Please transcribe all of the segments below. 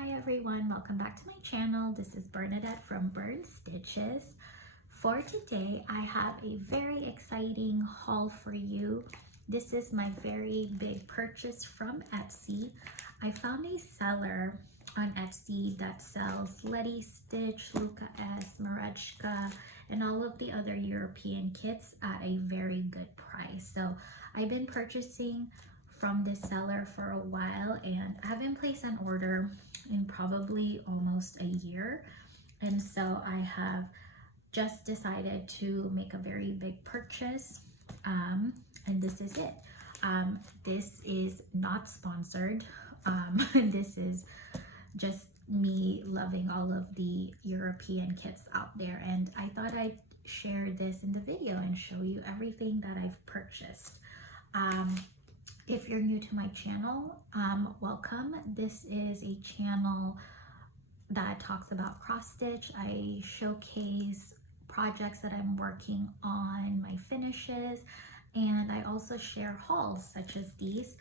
Hi everyone, welcome back to my channel. This is Bernadette from Burn Stitches. For today, I have a very exciting haul for you. This is my very big purchase from Etsy. I found a seller on Etsy that sells Letistitch, Luca-S, Merejka, and all of the other European kits at a very good price. So I've been purchasing from this seller for a while and I haven't placed an order in probably almost a year, and so I have just decided to make a very big purchase, and this is it. This is not sponsored. This is just me loving all of the European kits out there, and I thought I'd share this in the video and show you everything that I've purchased. If you're new to my channel, welcome. This is a channel that talks about cross stitch. I showcase projects that I'm working on, my finishes, and I also share hauls such as these.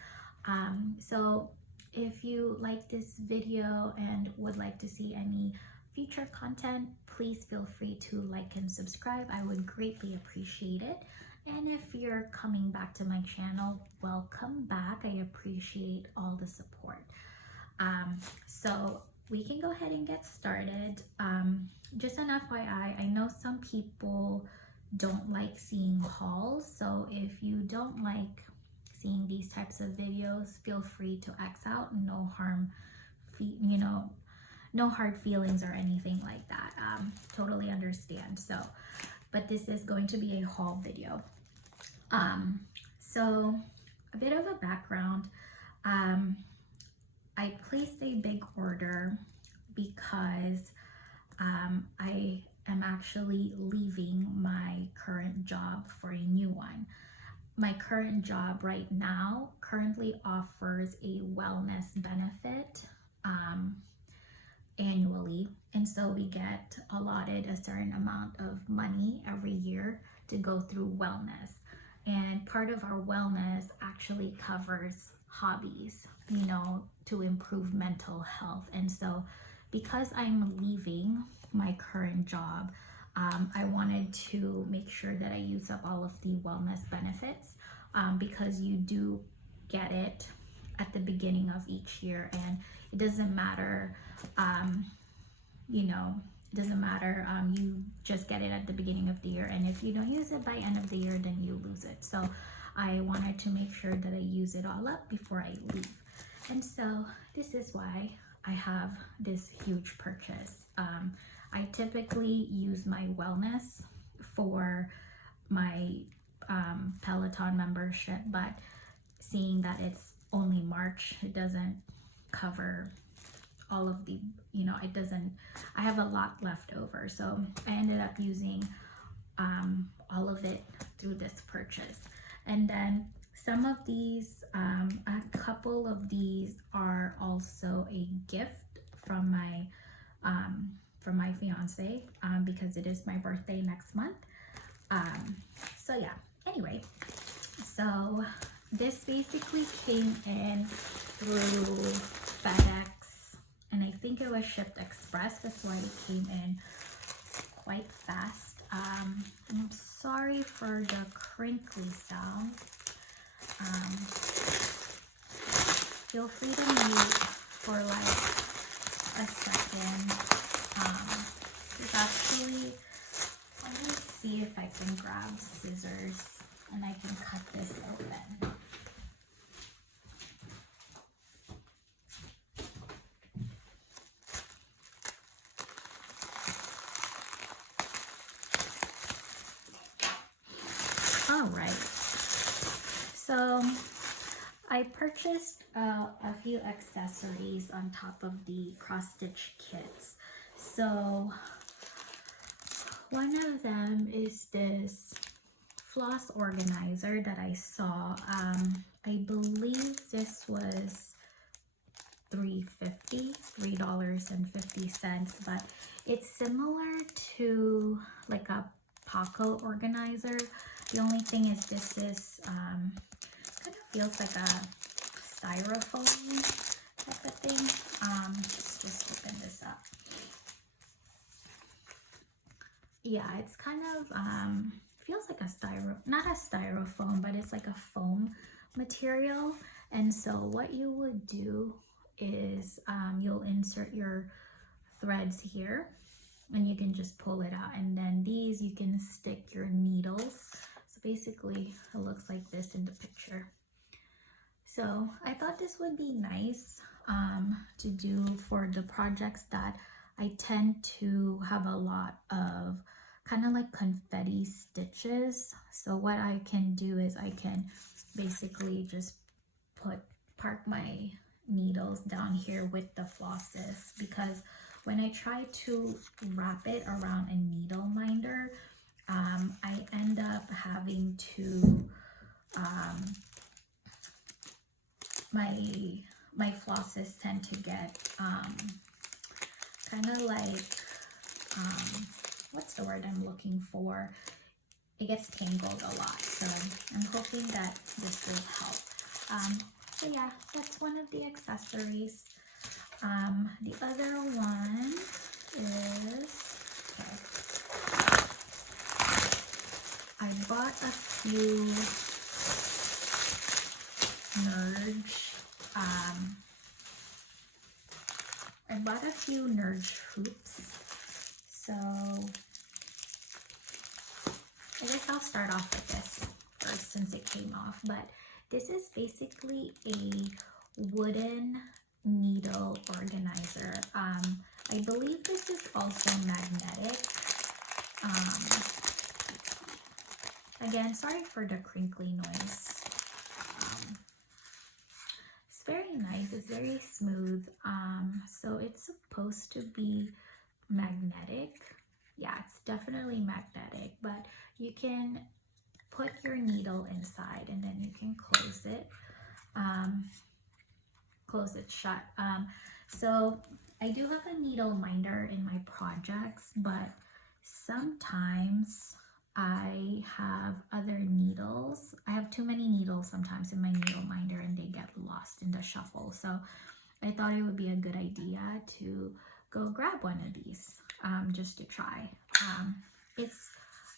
So if you like this video and would like to see any future content, please feel free to like and subscribe. I would greatly appreciate it. And if you're coming back to my channel, welcome back. I appreciate all the support. So we can go ahead and get started. Just an FYI, I know some people don't like seeing hauls. So if you don't like seeing these types of videos, feel free to X out. No harm, no hard feelings or anything like that. Totally understand. So, but this is going to be a haul video. So a bit of a background. I placed a big order because I am actually leaving my current job for a new one. My current job right now currently offers a wellness benefit annually, and so we get allotted a certain amount of money every year to go through wellness. And part of our wellness actually covers hobbies, to improve mental health. And so because I'm leaving my current job, I wanted to make sure that I use up all of the wellness benefits, because you do get it at the beginning of each year, and it doesn't matter, it doesn't matter, you just get it at the beginning of the year, and if you don't use it by end of the year, then you lose it. So I wanted to make sure that I use it all up before I leave. And so this is why I have this huge purchase. I typically use my wellness for my Peloton membership, but seeing that it's only March, it doesn't cover all of the, it doesn't, I have a lot left over. So I ended up using all of it through this purchase. And then some of these, a couple of these are also a gift from my fiance, because it is my birthday next month. So yeah, anyway, so this basically came in through FedEx, and I think it was shipped express. That's why it came in quite fast. I'm sorry for the crinkly sound. Feel free to mute for like a second. There's actually, let me see if I can grab scissors and I can cut this open. All right, so I purchased a few accessories on top of the cross stitch kits. So one of them is this floss organizer that I saw. I believe this was $3.50, but it's similar to like a pocket organizer. The only thing is this is kind of feels like a styrofoam type of thing. It's just yeah, it's kind of feels like not a styrofoam, but it's like a foam material. And so what you would do is you'll insert your threads here, and you can just pull it out, and then these you can stick your needles. So basically it looks like this in the picture. So I thought this would be nice to do for the projects that I tend to have a lot of kind of like confetti stitches. So what I can do is I can basically just park my needles down here with the flosses, because when I try to wrap it around a needle minder, I end up having to my flosses tend to get kind of like what's the word I'm looking for? It gets tangled a lot, so I'm hoping that this will help. So yeah, that's one of the accessories. The other one is, okay, I bought a few Nerg hoops. So I guess I'll start off with this first since it came off, but this is basically a wooden needle organizer. I believe this is also magnetic. Again, sorry for the crinkly noise. It's very nice, it's very smooth. So it's supposed to be magnetic. Yeah, it's definitely magnetic, but you can put your needle inside and then you can close it shut. So I do have a needle minder in my projects, but sometimes I have other needles. I have too many needles sometimes in my needle minder and they get lost in the shuffle. So I thought it would be a good idea to go grab one of these just to try. It's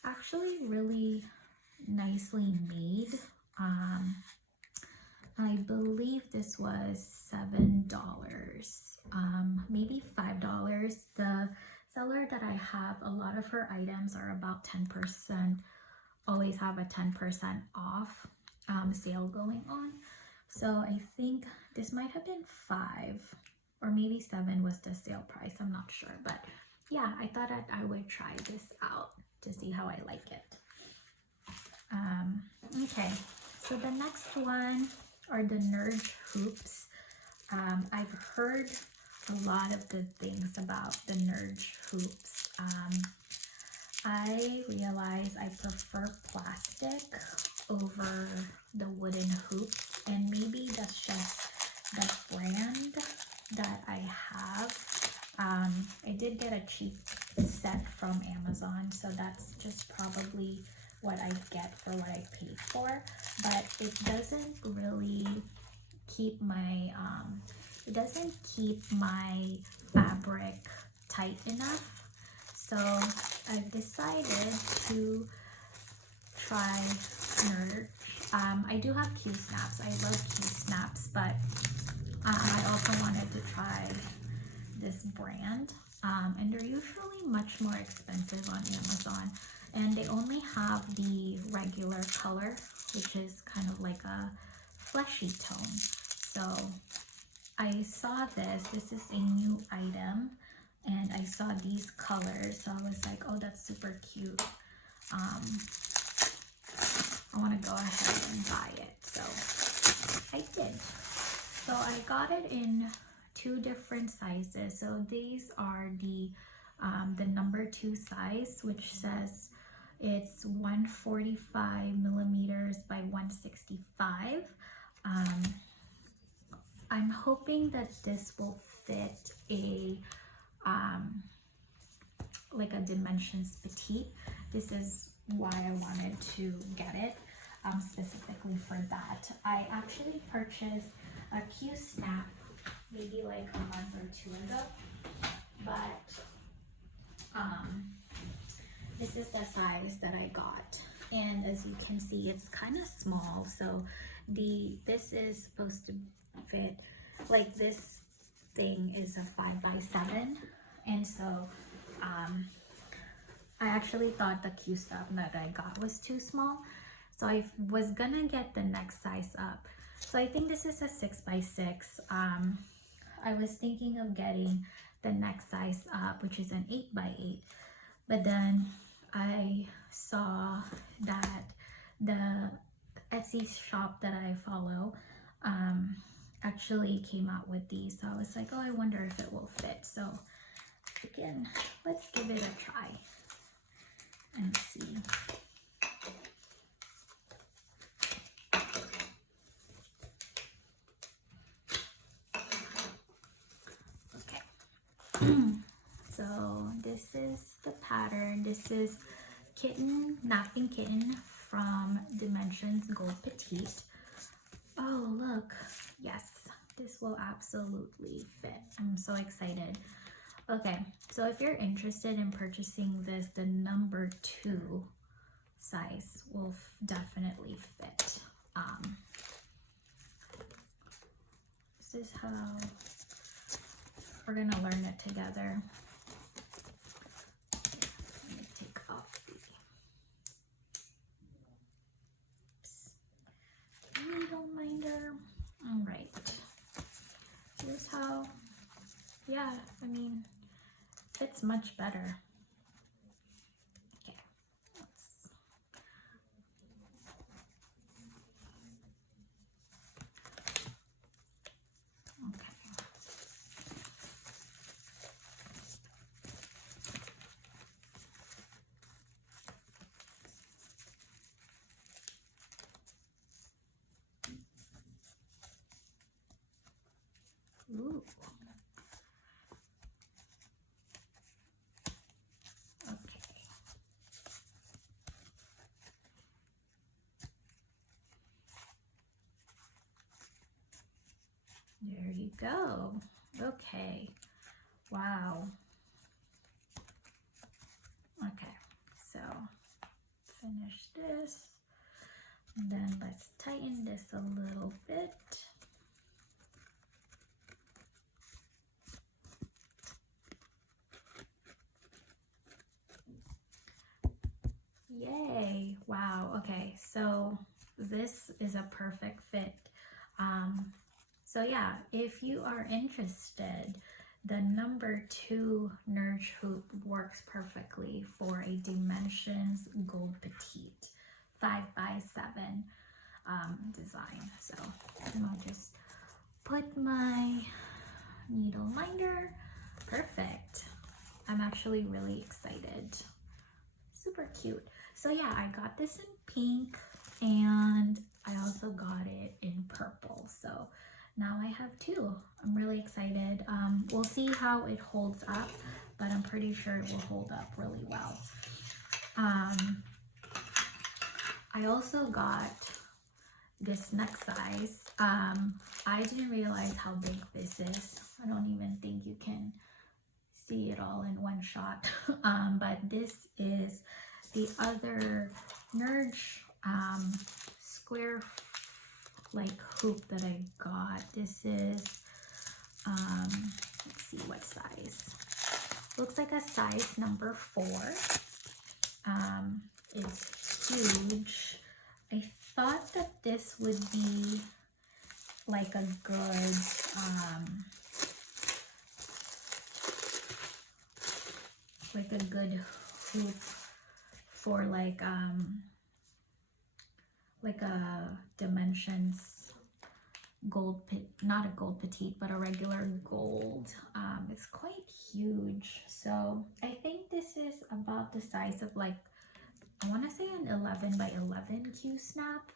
actually really nicely made. I believe this was $7, maybe $5. The seller that I have, a lot of her items are about 10%, always have a 10% off sale going on. So I think this might have been $5 or maybe $7 was the sale price. I'm not sure, but yeah, I thought that I would try this out to see how I like it. Okay, so the next one are the Nerg Hoops. I've heard a lot of good things about the Nerg Hoops. I realize I prefer plastic over the wooden hoops, and maybe that's just the brand that I have. I did get a cheap set from Amazon, so that's just probably what I get for what I paid for, but it doesn't really keep my fabric tight enough. So I've decided to try Nerg. I do have Q-snaps. I love Q-snaps, but I also wanted to try this brand, and they're usually much more expensive on Amazon, and they only have the regular color, which is kind of like a fleshy tone. So I saw this is a new item, and I saw these colors, so I was like, oh, that's super cute. I want to go ahead and buy it, so I did. So I got it in 2 different sizes. So these are the number 2 size, which says it's 145 millimeters by 165. I'm hoping that this will fit a like a dimensions petite. This is why I wanted to get it specifically for that. I actually purchased a Q-snap maybe like a month or 2 ago, but this is the size that I got, and as you can see, it's kind of small. So this is supposed to fit, like this thing is a 5x7, and so I actually thought the Q stuff that I got was too small, so I was gonna get the next size up. So I think this is a 6x6. I was thinking of getting the next size up, which is an 8x8, but then I saw that the Etsy shop that I follow actually came out with these, so I was like, oh, I wonder if it will fit. So again, let's give it a try and see. Okay. So this is the pattern. This is Kitten, Napping Kitten from Dimensions Gold Petite. Oh, look. Yes, this will absolutely fit. I'm so excited. Okay, so if you're interested in purchasing this, the number 2 size will definitely fit. This is how we're gonna learn it together. Let me take off the needle minder. All right, here's how, yeah, I mean, fits much better. Okay, Ooh. Okay. There you go. Okay. Wow. Okay. So finish this. And then let's tighten this a little bit. Yay. Wow. Okay. So this is a perfect fit. So yeah, if you are interested, the number 2 Nerg hoop works perfectly for a Dimensions Gold Petite 5x7 design. So I'm gonna just put my needle minder. Perfect. I'm actually really excited. Super cute. So yeah, I got this in pink and I also got it in purple. So now I have 2. I'm really excited. We'll see how it holds up, but I'm pretty sure it will hold up really well. I also got this next size. I didn't realize how big this is. I don't even think you can see it all in one shot. But this is the other Nerg square like hoop that I got. This is let's see what size. Looks like a size number 4. It's huge. I thought that this would be like a good hoop for like a Dimensions gold not a gold petite, but a regular gold. It's quite huge, so I think this is about the size of, like, I want to say an 11x11 Q snap,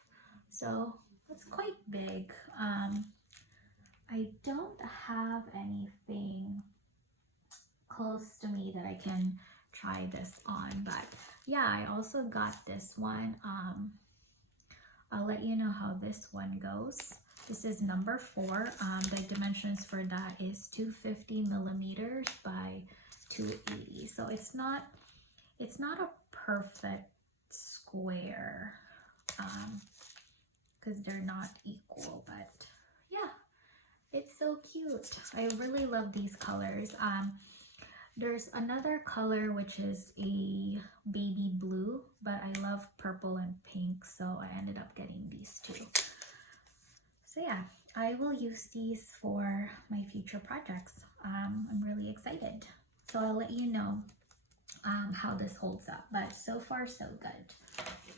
so it's quite big. I don't have anything close to me that I can try this on, but yeah, I also got this one. I'll let you know how this one goes. This is number 4. The dimensions for that is 250 millimeters by 280. So it's not it's not a perfect square because they're not equal, but yeah, it's so cute. I really love these colors. There's another color which is a baby blue, but I love purple and pink, so I ended up getting these two. So yeah, I will use these for my future projects. I'm really excited. So I'll let you know how this holds up, but so far so good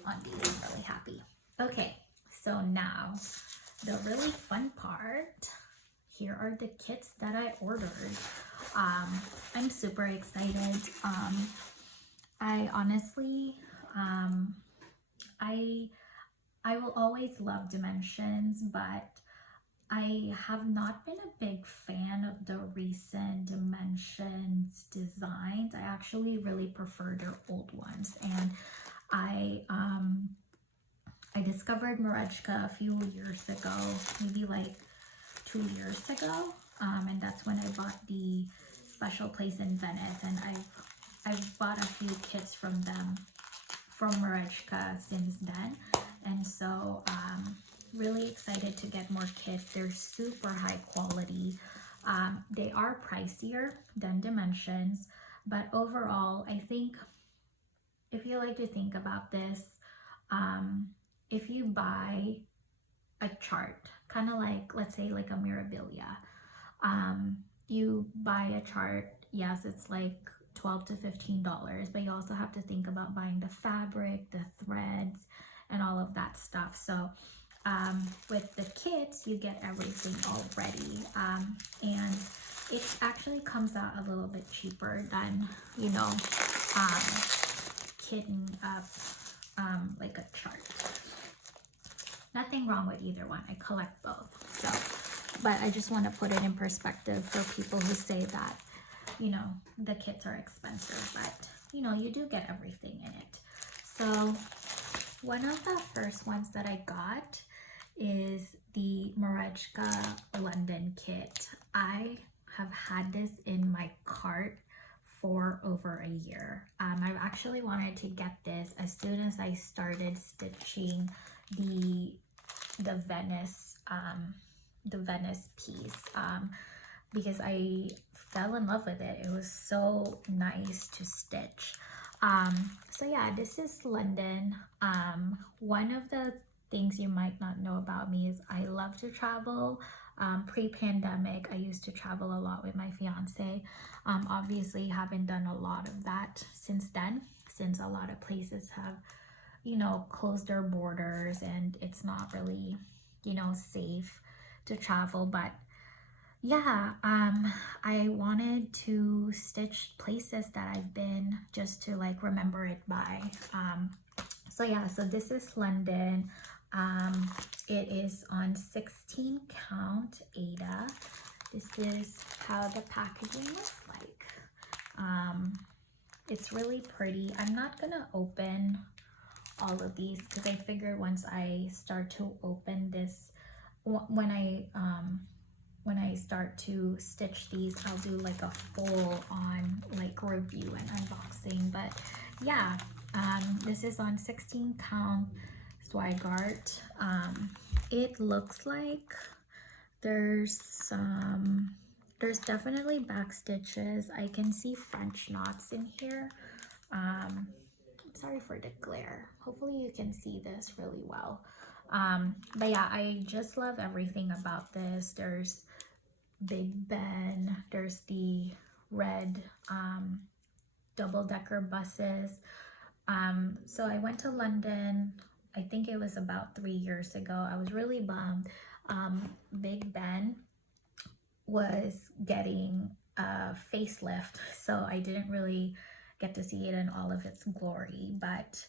on these. I'm really happy. Okay, so now the really fun part. Here are the kits that I ordered. I'm super excited. I honestly, I will always love Dimensions, but I have not been a big fan of the recent Dimensions designs. I actually really prefer their old ones, and I discovered Merejka a few years ago, maybe like 2 years ago, and that's when I bought the Special Place in Venice, and I've bought a few kits from them, from Merejka, since then, and so really excited to get more kits. They're super high quality. They are pricier than Dimensions, but overall, I think if you like to think about this, if you buy a chart, kind of like, let's say like a Mirabilia, you buy a chart, yes, it's like $12 to $15, but you also have to think about buying the fabric, the threads, and all of that stuff. So with the kits, you get everything already, and it actually comes out a little bit cheaper than, you know, kitting up like a chart. Nothing wrong with either one. I collect both. So, but I just want to put it in perspective for people who say that, you know, the kits are expensive, but you know, you do get everything in it. So one of the first ones that I got is the Merejka London kit. I have had this in my cart for over a year. I've actually wanted to get this as soon as I started stitching the Venice piece, because I fell in love with it. It was so nice to stitch. So yeah, this is London. One of the things you might not know about me is I love to travel. Pre-pandemic, I used to travel a lot with my fiance. Obviously haven't done a lot of that since then, since a lot of places have, you know, closed their borders and it's not really, you know, safe to travel. But yeah, I wanted to stitch places that I've been just to like remember it by. So yeah, so this is London. It is on 16 count Aida. This is how the packaging looks like. It's really pretty. I'm not gonna open all of these because I figured once I start to open this, when I start to stitch these, I'll do like a full on like review and unboxing. But yeah, this is on 16 count Swigart. It looks like there's definitely back stitches. I can see French knots in here. I'm sorry for the glare. Hopefully you can see this really well. But yeah, I just love everything about this. There's Big Ben, there's the red double-decker buses. So I went to London, I think it was about 3 years ago. I was really bummed. Big Ben was getting a facelift, so I didn't really get to see it in all of its glory, but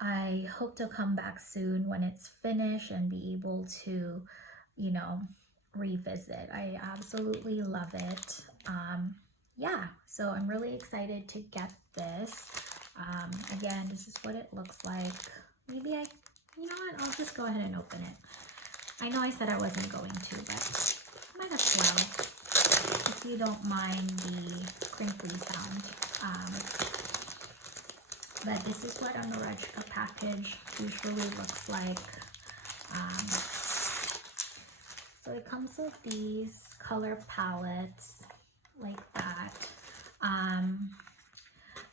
I hope to come back soon when it's finished and be able to, you know, revisit. I absolutely love it. Yeah, so I'm really excited to get this. Again, this is what it looks like. Maybe you know what, I'll just go ahead and open it. I know I said I wasn't going to, but might as well, if you don't mind the crinkly sound. but this is what a Merejka package usually looks like. So it comes with these color palettes like that.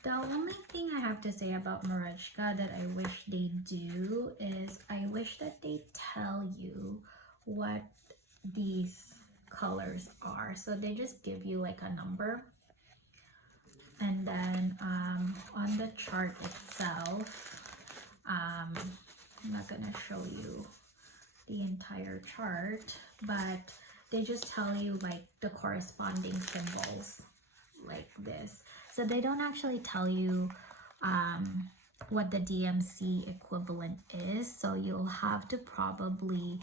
The only thing I have to say about Merejka that I wish they do is I wish that they tell you what these colors are. So they just give you like a number, and then on the chart itself, I'm not gonna show you the entire chart, but they just tell you like the corresponding symbols like this. So they don't actually tell you what the DMC equivalent is, so you'll have to probably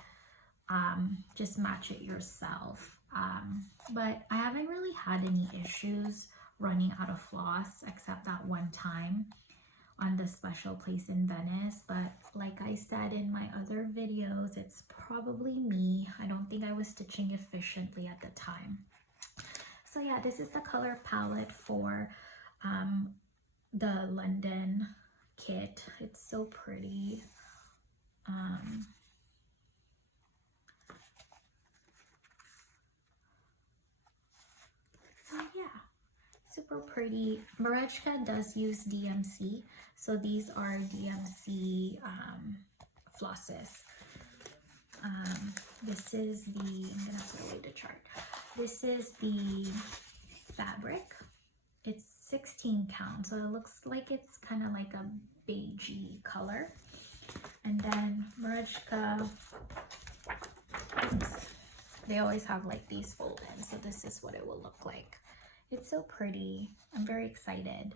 just match it yourself. But I haven't really had any issues running out of floss except that one time on the special place in Venice. But like I said in my other videos, it's probably me. I don't think I was stitching efficiently at the time. So yeah, this is the color palette for the London kit. It's so pretty. So yeah, super pretty. Merejka does use DMC, so these are DMC flosses. This is the, I'm gonna put away the chart. This is the fabric. It's 16 count, so it looks like it's kind of like a beigey color. And then Merejka, they always have like these fold-ins, so this is what it will look like. It's so pretty. I'm very excited.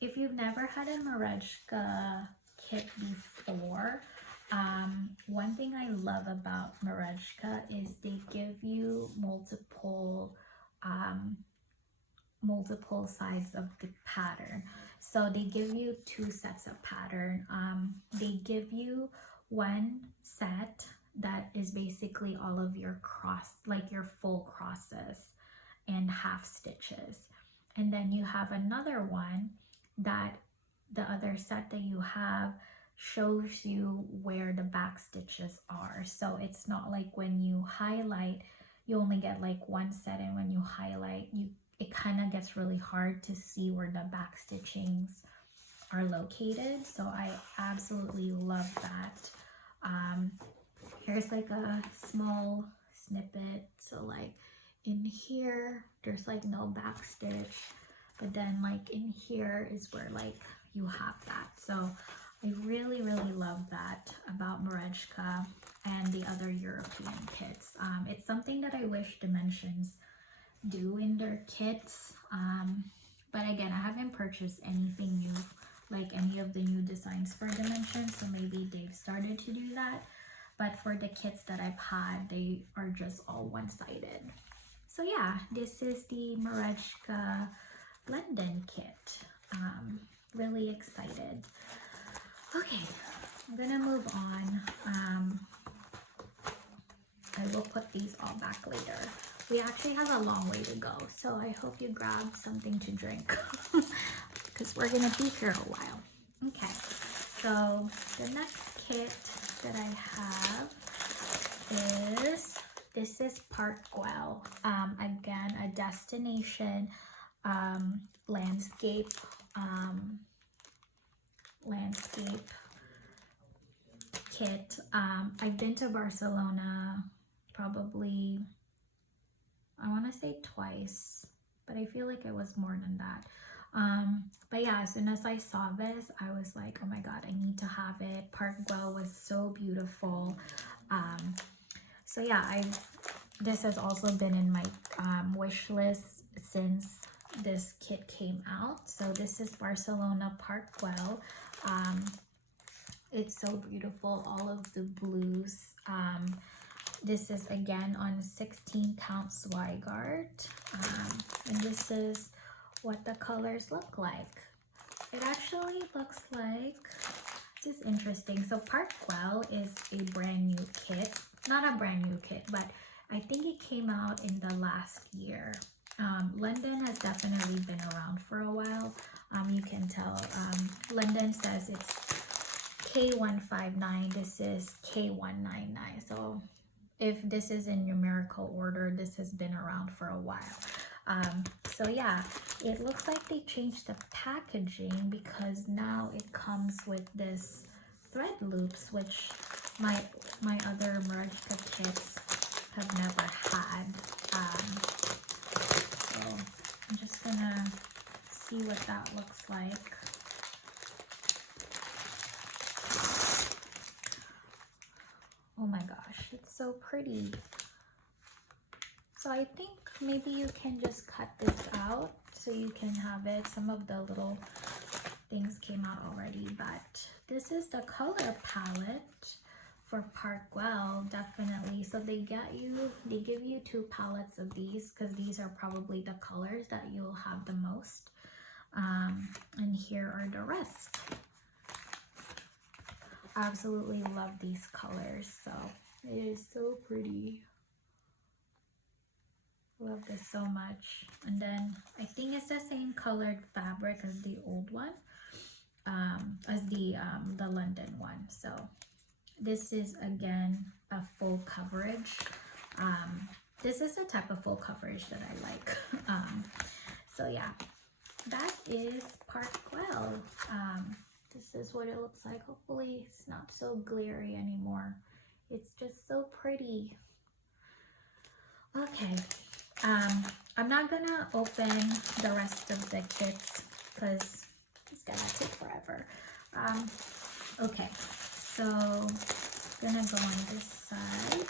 If you've never had a Merejka kit before, one thing I love about Merejka is they give you multiple sides of the pattern. So they give you 2 sets of pattern. They give you one set that is basically all of your cross, like your full crosses and half stitches. And then you have another one that the other set that you have shows you where the back stitches are. So it's not like when you highlight, you only get like one set, and when you highlight, it kind of gets really hard to see where the back stitchings are located. So I absolutely love that. Here's like a small snippet. So like in here, there's like no back stitch, but then like in here is where like you have that. So I really, really love that about Merejka and the other European kits. It's something that I wish Dimensions do in their kits. But again, I haven't purchased anything new, like any of the new designs for Dimensions, so maybe they've started to do that. But for the kits that I've had, they are just all one-sided. So yeah, this is the Merejka London kit. Really excited. Okay, I'm gonna move on. I will put these all back later. We actually have a long way to go, so I hope you grab something to drink because we're gonna be here a while. Okay, so the next kit that I have is, this is Park Güell. Again, a destination landscape kit. I've been to Barcelona probably, I want to say twice, but I feel like it was more than that. But yeah, as soon as I saw this, I was like, oh my god, I need to have it. Park Güell was so beautiful. So yeah, this has also been in my wish list since this kit came out. So this is Barcelona Park Güell. It's so beautiful, all of the blues. This is again on 16 count Zweigart, and this is what the colors look like. It actually looks like, this is interesting. So Park Güell is a brand new kit, not a brand new kit, but I think it came out in the last year. London has definitely been around for a while. You can tell London says it's K159. This is K199. So if this is in numerical order, this has been around for a while. So yeah, it looks like they changed the packaging because now it comes with this thread loops, which my other Merejka kits have never had. So I'm just gonna see what that looks like. Oh my gosh, it's so pretty. So I think maybe you can just cut this out so you can have it. Some of the little things came out already, but this is the color palette for Park Güell, definitely. So they give you 2 palettes of these because these are probably the colors that you'll have the most. And here are the rest. Absolutely love these colors, so it is so pretty. Love this so much. And then I think it's the same colored fabric as the old one, as the London one. So this is again a full coverage. This is the type of full coverage that I like. So yeah, that is Park Güell. This is what it looks like. Hopefully it's not so glary anymore. It's just so pretty. Okay, I'm not gonna open the rest of the kits because it's gonna take forever. Okay, so I'm gonna go on this side.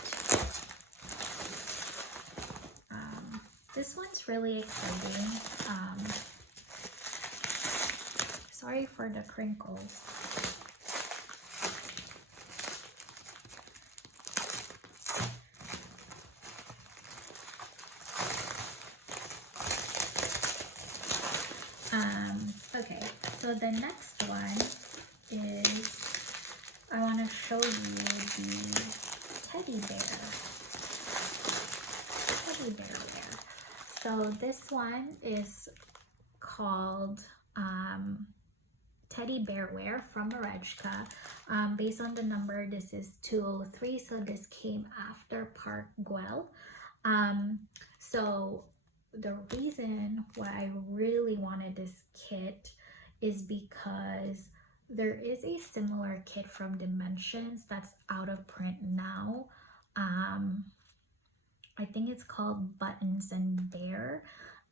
This one's really exciting. Sorry for the crinkles. Okay, so the next one is, I want to show you the teddy bear. Teddy bear wear. So this one is called Teddy Bear Wear from Merejka. Based on the number, this is 203, so this came after Park Güell. So the reason why I really wanted this kit is because there is a similar kit from Dimensions that's out of print now. I think it's called Buttons and Bear,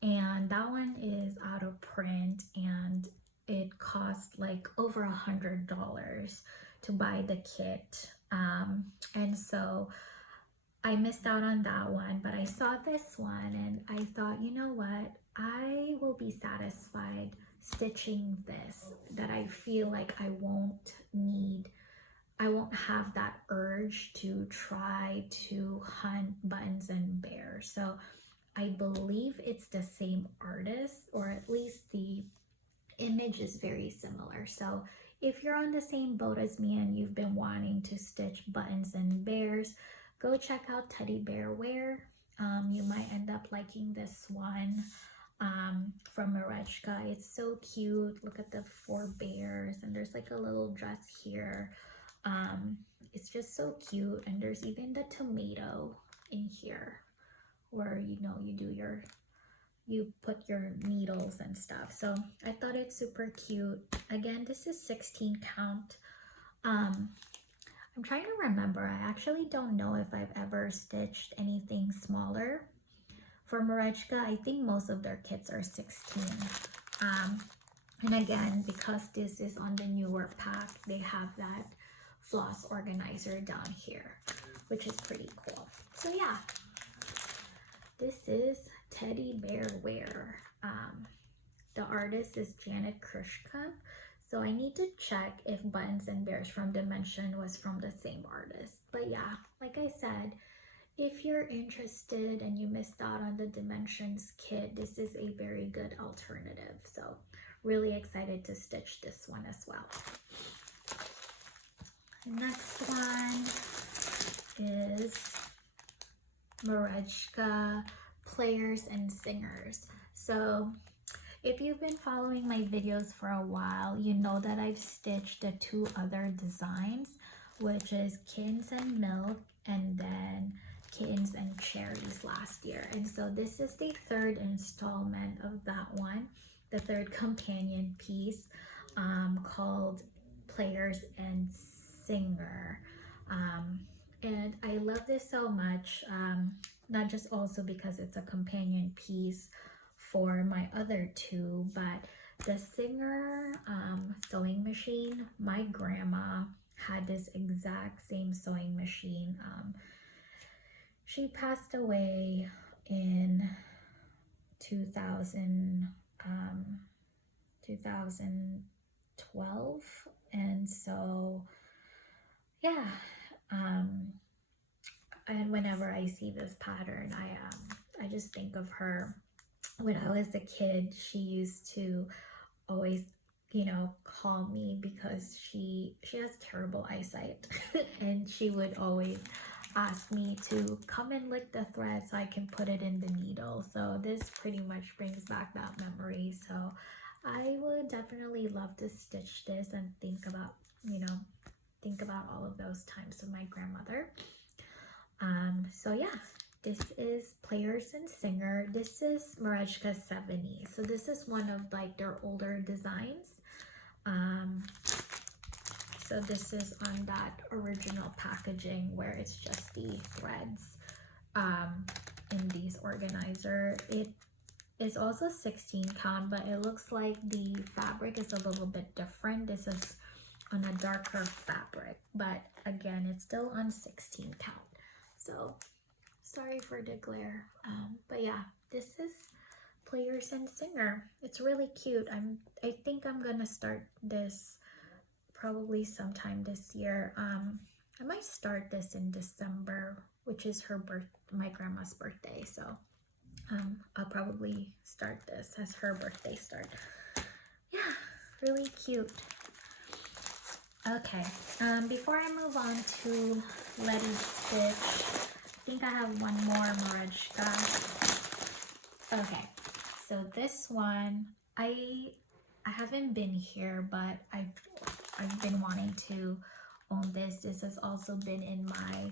and that one is out of print, and it cost like over $100 to buy the kit. And so I missed out on that one, but I saw this one and I thought, you know what, I will be satisfied stitching this, that I feel like I won't have that urge to try to hunt Buttons and Bears. So I believe it's the same artist, or at least the image is very similar. So if you're on the same boat as me and you've been wanting to stitch Buttons and Bears, go check out Teddy Bear Wear. You might end up liking this one from Merejka. It's so cute. Look at the 4 bears, and there's like a little dress here. It's just so cute, and there's even the tomato in here where, you know, you put your needles and stuff. So I thought it's super cute. Again, this is 16 count. I'm trying to remember. I actually don't know if I've ever stitched anything smaller. For Merejka, I think most of their kits are 16. And again, because this is on the newer pack, they have that floss organizer down here, which is pretty cool. So yeah, this is Teddy Bear Wear. The artist is Janet Krushka. So I need to check if Buttons and Bears from Dimension was from the same artist. But yeah, like I said, if you're interested and you missed out on the Dimensions kit, this is a very good alternative. So really excited to stitch this one as well. Next one is Merejka Players and Singers. So If you've been following my videos for a while, you know that I've stitched the 2 other designs, which is Kittens and Milk and then Kittens and Cherries last year. And so this is the 3rd installment of that one, the 3rd companion piece, called Players and Singer. And I love this so much, not just also because it's a companion piece for my other 2, but the Singer sewing machine, my grandma had this exact same sewing machine. She passed away in 2012, and so yeah, and whenever I see this pattern, I just think of her. When I was a kid, she used to always, you know, call me because she has terrible eyesight and she would always ask me to come and lick the thread so I can put it in the needle. So this pretty much brings back that memory. So I would definitely love to stitch this and think about, you know, all of those times with my grandmother. So yeah, this is Players and Singer. This is Merejka 70. So this is one of like their older designs. So this is on that original packaging where it's just the threads in these organizer. It is also 16 count, but it looks like the fabric is a little bit different. This is on a darker fabric, but again, it's still on 16 count. So sorry for the glare, but yeah, this is Players and Singer. It's really cute. I think I'm gonna start this probably sometime this year. I might start this in December, which is my grandma's birthday. So I'll probably start this as her birthday start. Yeah, really cute. Okay, before I move on to Letistitch, I think I have one more Merejka. Okay, so this one, I haven't been here, but I've been wanting to own this. This has also been in my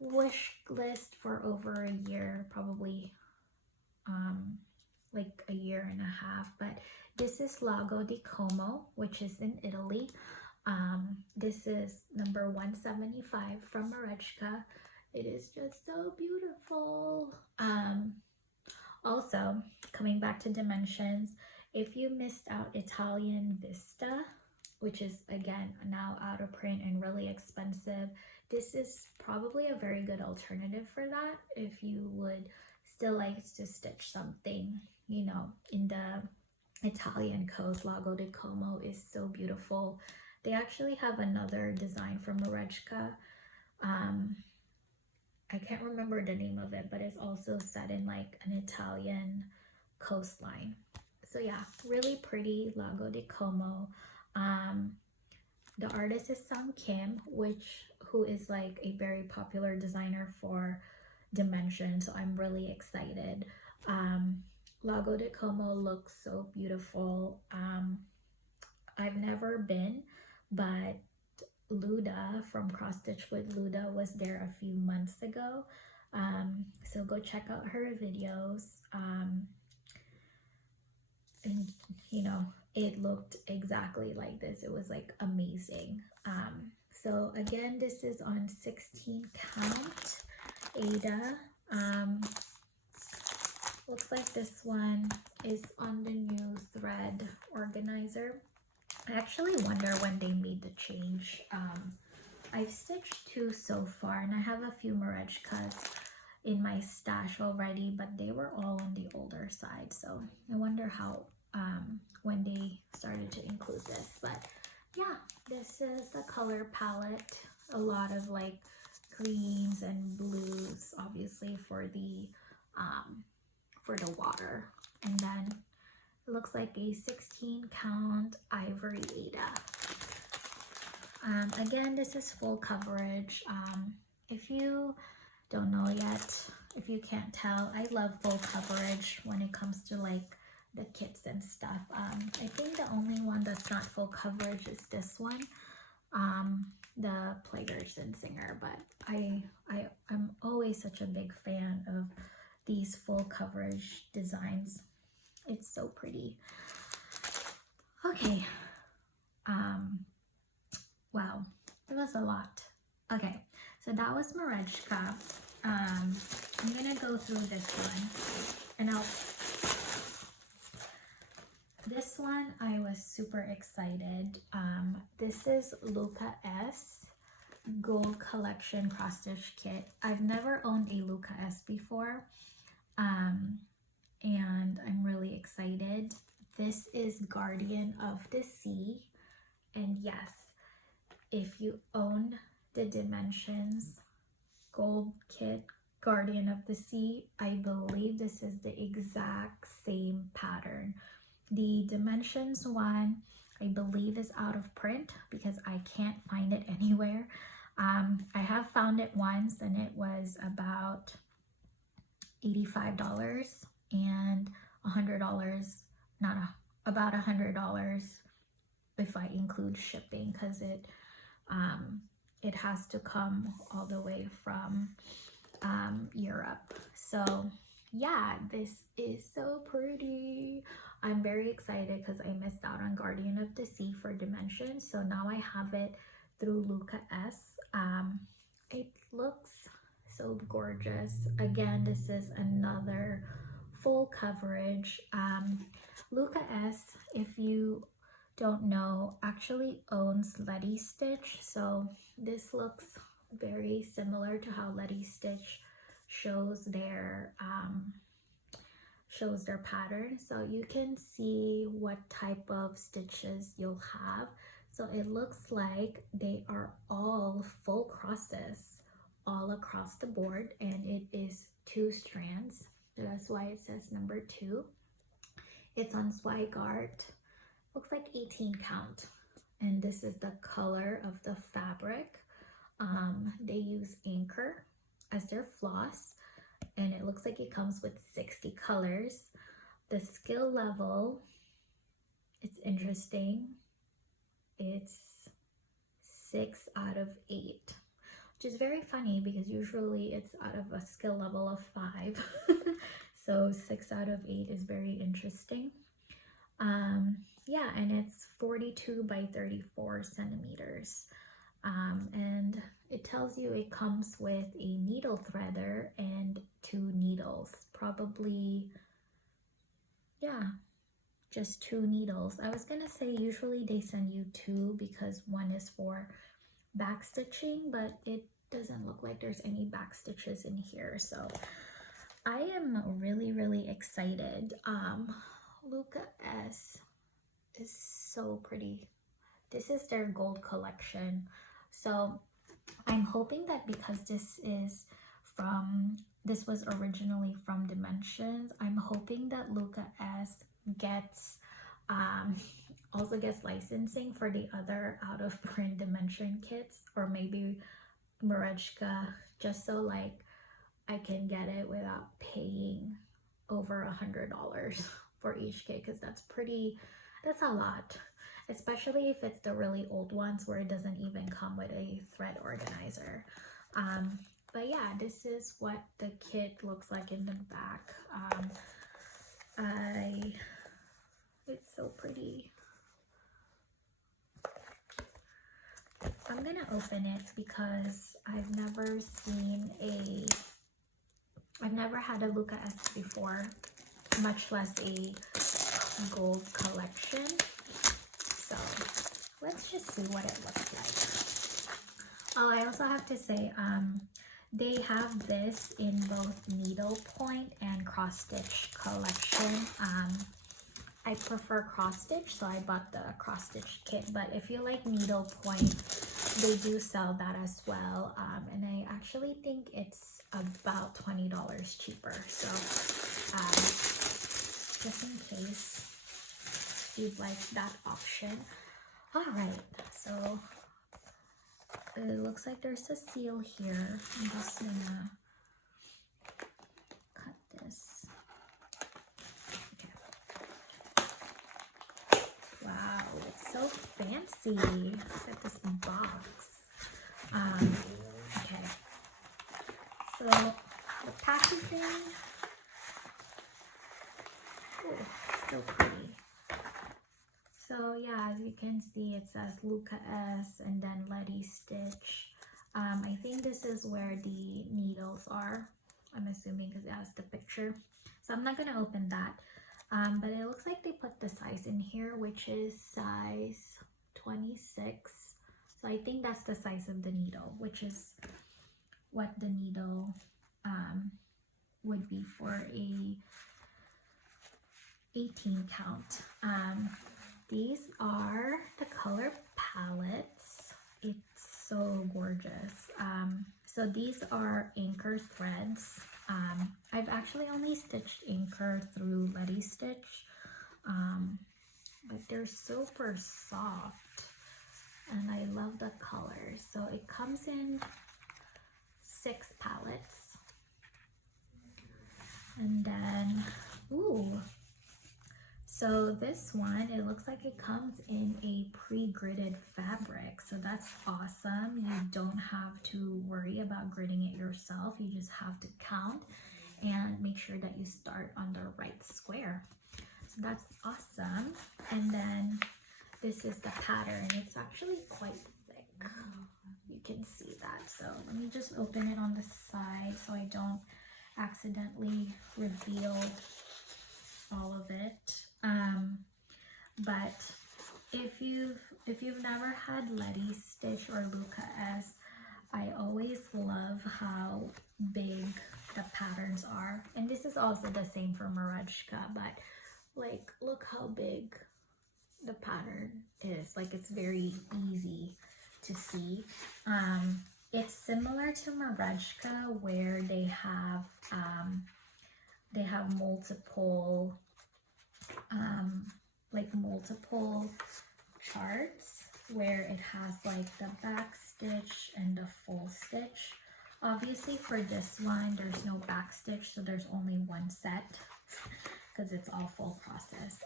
wish list for over a year, probably like a year and a half. But this is Lago di Como, which is in Italy. This is number 175 from Merejka. It is just so beautiful. Also, coming back to dimensions, if you missed out Italian Vista, which is again now out of print and really expensive, this is probably a very good alternative for that if you would still like to stitch something, you know, in the Italian coast. Lago di Como is so beautiful. They actually have another design from Merejka. I can't remember the name of it, but it's also set in like an Italian coastline. So yeah, really pretty Lago di Como. The artist is Sam Kim, who is like a very popular designer for Dimension, so I'm really excited. Lago di Como looks so beautiful. I've never been, but Luda from Cross Stitch with Luda was there a few months ago. So go check out her videos. And you know, it looked exactly like this. It was like amazing. So again, this is on 16 count Ada. Looks like this one is on the new thread organizer. I actually wonder when they made the change. I've stitched 2 so far, and I have a few Merejkas in my stash already, but they were all on the older side. So I wonder how when they started to include this. But yeah, this is the color palette. A lot of like greens and blues, obviously for the water, and then it looks like a 16 count ivory Ada. Again, this is full coverage. If you don't know yet, if you can't tell, I love full coverage when it comes to like the kits and stuff. I think the only one that's not full coverage is this one, the Players and Singer, but I'm always such a big fan of these full coverage designs. It's so pretty. Okay, wow, it was a lot. Okay, so that was Merejka. I'm gonna go through this one, and this one I was super excited. This is Luca-S Gold Collection Cross Stitch Kit. I've never owned a Luca-S before, and I'm really excited. This is Guardian of the Sea, and yes, if you own the Dimensions Gold Kit Guardian of the Sea, I believe this is the exact same pattern. The Dimensions one, I believe, is out of print because I can't find it anywhere. I have found it once and it was about $85 and $100, about $100 if I include shipping, because it has to come all the way from Europe. So yeah, this is so pretty. I'm very excited because I missed out on Guardian of the Sea for Dimensions, so now I have it through Luca-S. It looks so gorgeous. Again, this is another full coverage. Luca-S, if you don't know, actually owns Letistitch, so this looks very similar to how Letistitch shows their pattern, so you can see what type of stitches you'll have. So it looks like they are all full crosses all across the board, and it is 2 strands, so that's why it says number 2. It's on Zweigart, looks like 18 count, and this is the color of the fabric. They use Anchor as their floss, and it looks like it comes with 60 colors. The skill level, it's interesting. It's 6 out of 8, which is very funny because usually it's out of a skill level of 5. So 6 out of 8 is very interesting. Yeah, and it's 42 by 34 centimeters. And it tells you it comes with a needle threader and 2 needles, probably, yeah, just 2 needles. I was gonna say usually they send you 2 because one is for back stitching, but it doesn't look like there's any back stitches in here, so I am really excited. Luca-S is so pretty. This is their gold collection, so I'm hoping that because this was originally from Dimensions, I'm hoping that Luca-S gets also gets licensing for the other out of print Dimension kits, or maybe Merejka, just so like I can get it without paying over $100 for each kit, because that's a lot, especially if it's the really old ones where it doesn't even come with a thread organizer. But yeah, this is what the kit looks like in the back. It's so pretty. I'm gonna open it because I've never had a Luca-S before, much less a gold collection. So let's just see what it looks like. Oh, I also have to say, they have this in both needlepoint and cross stitch collection. I prefer cross stitch, so I bought the cross stitch kit, but if you like needlepoint, they do sell that as well, and I actually think it's about $20 cheaper, so just in case you'd like that option. All right, so it looks like there's a seal here. I'm just gonna cut this. Okay. so fancy. Look at this box. Okay. So the packaging, oh, so pretty. So yeah, as you can see, it says Luca-S and then Letistitch. I think this is where the needles are. I'm assuming because it has the picture. So I'm not gonna open that. But it looks like they put the size in here, which is size 26. So I think that's the size of the needle, which is what the needle would be for a 18 count. These are the color palettes. It's so gorgeous. So these are anchor threads. I've actually only stitched anchor through Letistitch, but they're super soft and I love the colors. So it comes in 6 palettes, and then so this one, it looks like it comes in a pre-gridded fabric, so that's awesome. You don't have to worry about gridding it yourself. You just have to count and make sure that you start on the right square. So that's awesome. And then this is the pattern. It's actually quite thick. You can see that. So let me just open it on the side so I don't accidentally reveal all of it. But if you've never had Letistitch or Luca-S, I always love how big the patterns are. And this is also the same for Merejka, but like look how big the pattern is. Like it's very easy to see. It's similar to Merejka where they have multiple multiple charts where it has like the back stitch and the full stitch. Obviously for this one there's no back stitch, so there's only one set because it's all full process.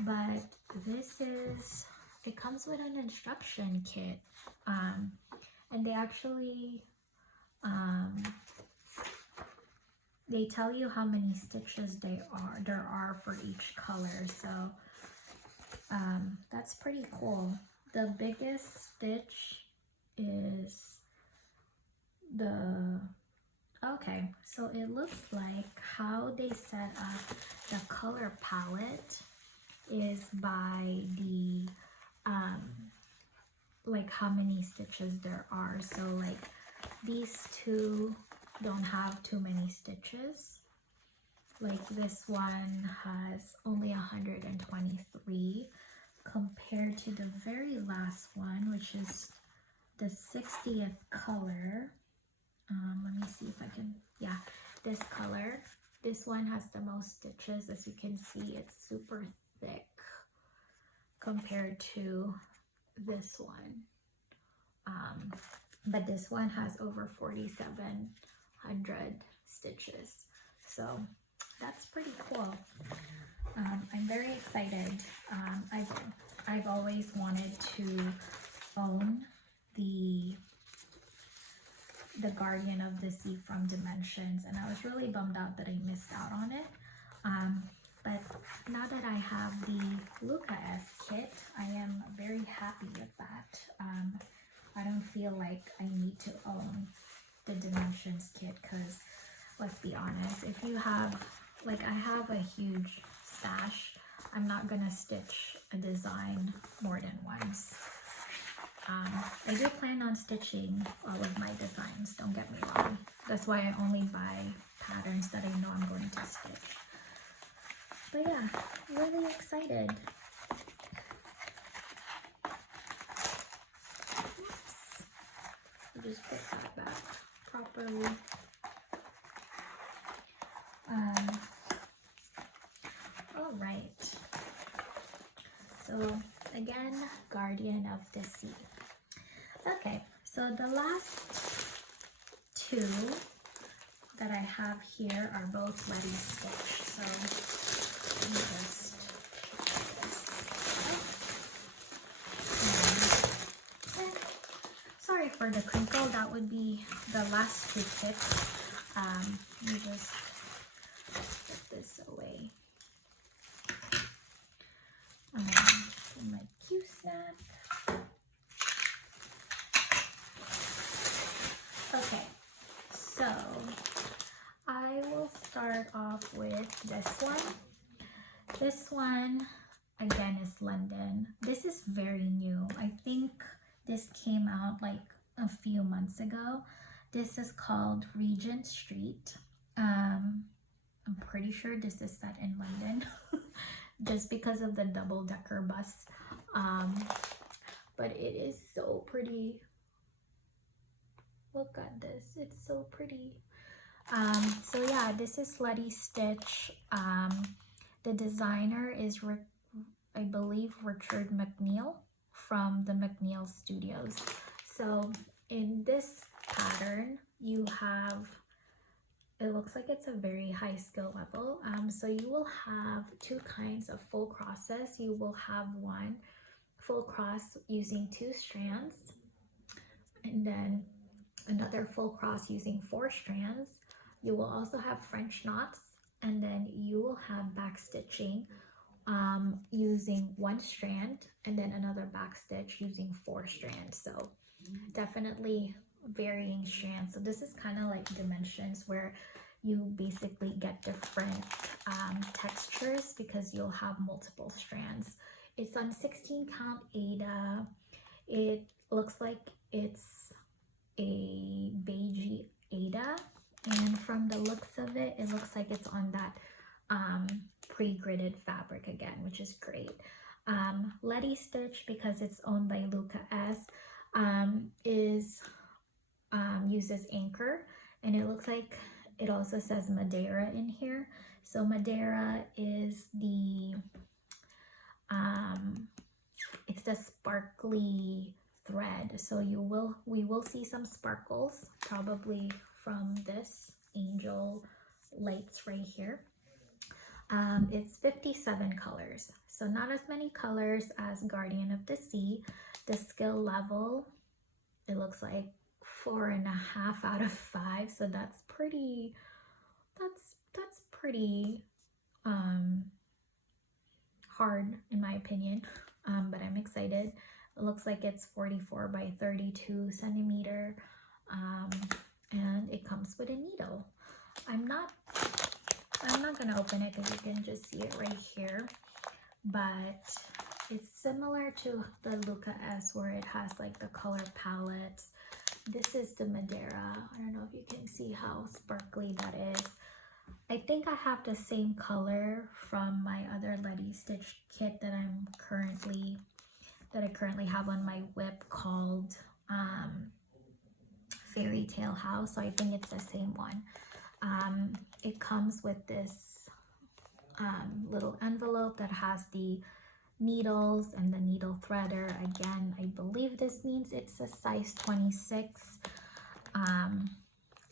But this is, it comes with an instruction kit, and they actually they tell you how many stitches there are for each color. So that's pretty cool. The biggest stitch is okay, so it looks like how they set up the color palette is by the like how many stitches there are. So like these two don't have too many stitches. Like this one has only 123 compared to the very last one, which is the 60th color. Let me see if I can, yeah, this color. This one has the most stitches. As you can see, it's super thick compared to this one. But this one has over 4,700 stitches. So that's pretty cool. I'm very excited. I've always wanted to own the Guardian of the Sea from Dimensions, and I was really bummed out that I missed out on it. But now that I have the Luca-S kit, I am very happy with that. I don't feel like I need to own the Dimensions kit because, let's be honest, if you have, like I have a huge stash, I'm not gonna stitch a design more than once. I do plan on stitching all of my designs, don't get me wrong. That's why I only buy patterns that I know I'm going to stitch. But yeah, really excited. Oops. I'll just put that back properly. All right. So again, Guardian of the Sea. Okay, so the last two that I have here are both Letistitch. So let me just for the crinkle, that would be the last two kits. Let me just put this away. In my Q-snap. Okay, so I will start off with this one. This one, again, is London. This is very new. I think this came out like a few months ago. This is called Regent Street. I'm pretty sure this is set in London just because of the double-decker bus. But it is so pretty. Look at this, it's so pretty. So yeah, this is Letistitch. The designer is, I believe, Richard McNeil from the McNeil Studios. So in this pattern, you have, it looks like it's a very high skill level. So you will have two kinds of full crosses. You will have one full cross using 2 strands, and then another full cross using 4 strands. You will also have French knots, and then you will have back stitching using 1 strand, and then another back stitch using 4 strands. So definitely varying strands. So this is kind of like dimensions where you basically get different textures because you'll have multiple strands. It's on 16 count Aida. It looks like it's a beigey Aida, and from the looks of it, it looks like it's on that pre-gridded fabric again, which is great. Letistitch, because it's owned by Luca-S, uses Anchor, and it looks like it also says Madeira in here. So Madeira is the it's the sparkly thread. So we will see some sparkles probably from this angel lights right here. It's 57 colors, so not as many colors as Guardian of the Sea. The skill level, it looks like 4.5 out of 5, so that's pretty hard in my opinion, but I'm excited. It looks like it's 44 by 32 centimeter, and it comes with a needle. I'm not gonna open it because you can just see it right here, but it's similar to the Luca-S where it has like the color palettes. This is the Madeira. I don't know if you can see how sparkly that is. I think I have the same color from my other Letistitch kit that I currently have on my whip called Fairy Tale House. So I think it's the same one. It comes with this little envelope that has the needles and the needle threader. Again, I believe this means it's a size 26,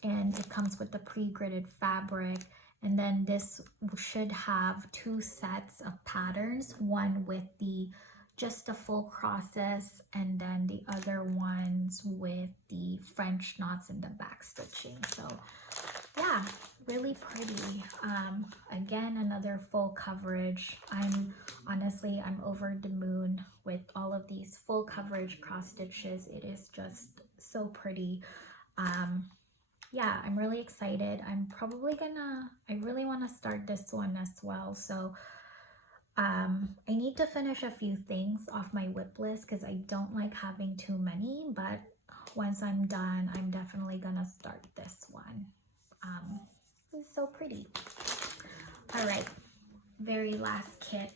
and it comes with the pre-gridded fabric. And then this should have 2 sets of patterns, one with just the full crosses, and then the other ones with the French knots and the back stitching. So yeah, really pretty. Again, another full coverage. I'm over the moon with all of these full coverage cross stitches. It is just so pretty. Yeah, I'm really excited. I really want to start this one as well. So I need to finish a few things off my whip list because I don't like having too many, but once I'm done, I'm definitely gonna start this one. It's so pretty. All right, very last kit.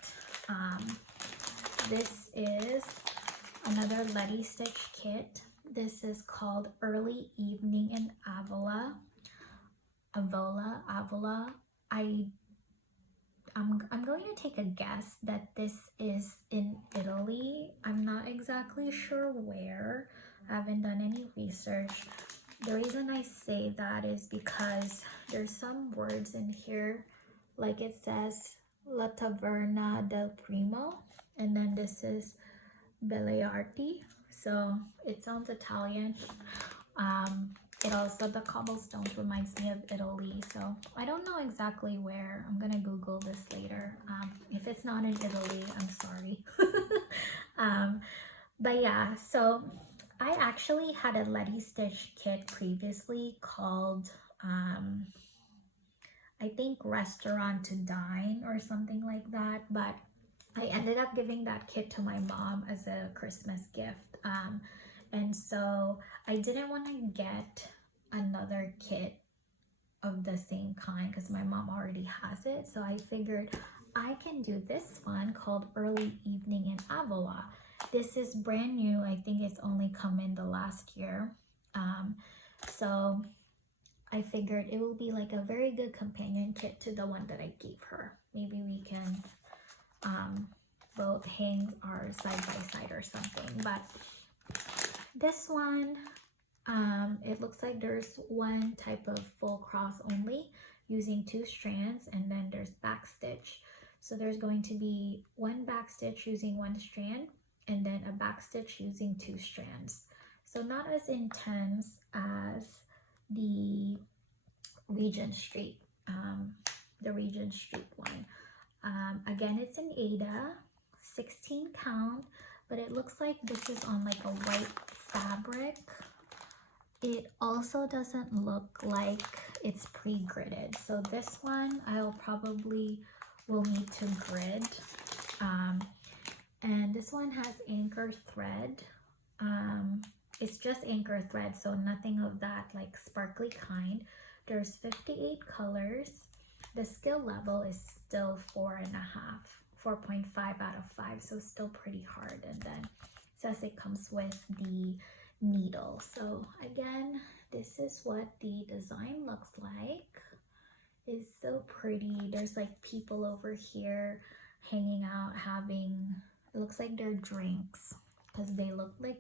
This is another Letistitch kit. This is called Early Evening in Avola. I'm going to take a guess that this is in Italy. I'm not exactly sure where. I haven't done any research. The reason I say that is because there's some words in here, like it says La Taverna del Primo, and then this is Belle Arti. So it sounds Italian. It also, the cobblestones reminds me of Italy, so I don't know exactly where. I'm gonna Google this later. If it's not in Italy, I'm sorry. But yeah, so I actually had a Letistitch kit previously called I think Restaurant to Dine or something like that, but I ended up giving that kit to my mom as a Christmas gift. And so I didn't want to get another kit of the same kind because my mom already has it. So I figured I can do this one called Early Evening in Avola. This is brand new. I think it's only come in the last year. So I figured it will be like a very good companion kit to the one that I gave her. Maybe we can both hang ours side by side or something. But this one, it looks like there's one type of full cross only using 2 strands, and then there's back stitch. So there's going to be one back stitch using 1 strand and then a back stitch using 2 strands. So not as intense as the Regent Street, one. Again, it's an Ada, 16 count, but it looks like this is on like a white fabric. It also doesn't look like it's pre-gridded. So this one I'll probably will need to grid. And this one has anchor thread. It's just anchor thread, so nothing of that like sparkly kind. There's 58 colors. The skill level is still 4.5, 4.5 out of 5, so still pretty hard. And then it says it comes with the needle. So again, this is what the design looks like. It's so pretty. There's like people over here hanging out having, it looks like they're drinks because they look like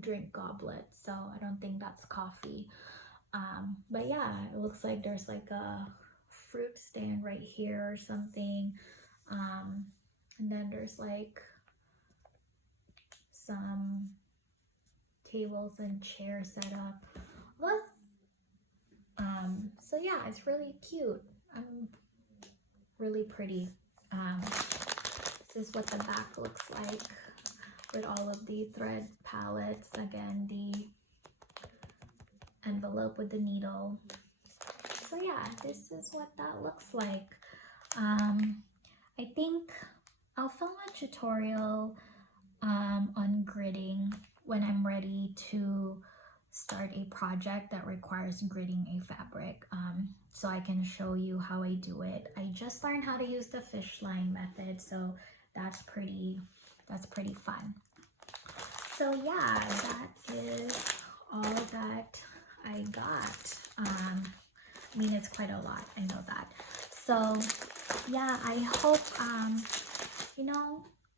drink goblets, so I don't think that's coffee. But yeah, it looks like there's like a fruit stand right here or something. And then there's like some tables and chairs set up. So yeah, it's really cute. Really pretty. This is what the back looks like with all of the thread palettes. Again, the envelope with the needle. So yeah, this is what that looks like. I think I'll film a tutorial on gridding when I'm ready to start a project that requires gridding a fabric, so I can show you how I do it. I just learned how to use the fish line method, so that's pretty fun. So yeah, that is all that I got. I mean, it's quite a lot, I know that. So yeah, I hope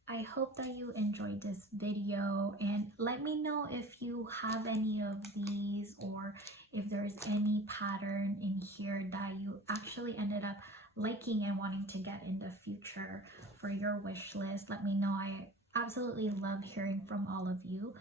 I hope that you enjoyed this video, and let me know if you have any of these, or if there's any pattern in here that you actually ended up liking and wanting to get in the future for your wish list. Let me know. I absolutely love hearing from all of you.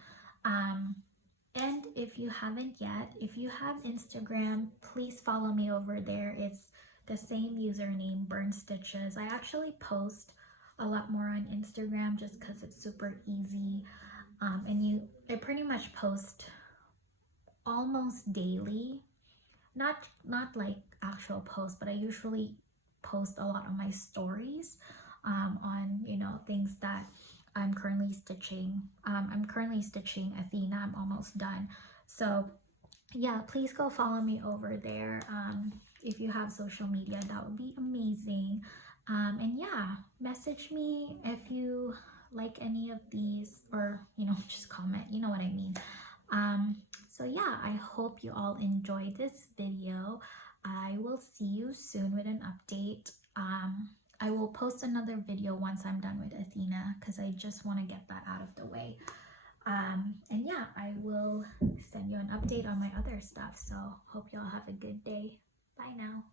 And if you haven't yet, if you have Instagram, please follow me over there. It's the same username, Burn Stitches. I actually post a lot more on Instagram just because it's super easy. And I pretty much post almost daily. Not like actual posts, but I usually post a lot on my stories on, things that I'm currently stitching. I'm currently stitching Athena. I'm almost done. So yeah, please go follow me over there. If you have social media, that would be amazing. And yeah, message me if you like any of these, or just comment, you know what I mean. So yeah, I hope you all enjoyed this video. I will see you soon with an update. I will post another video once I'm done with Athena because I just want to get that out of the way. And yeah, I will send you an update on my other stuff. So hope you all have a good day. Bye now.